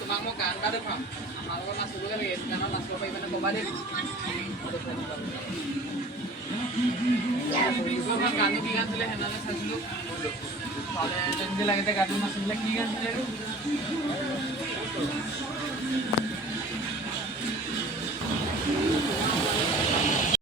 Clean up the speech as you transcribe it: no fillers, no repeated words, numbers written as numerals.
তোমাক মই গান এটা দেখুৱাম আমাৰ লগত নাচিবগৈ লাগে এইটো গানত নাচিব পাৰিবা নে ক'বা দেই গানো কি গান দিলে সেইদিনালে চাইছিলোঁ চালে যেনেকৈ লাগে গানটো নাচিবলৈ কি গান দিলে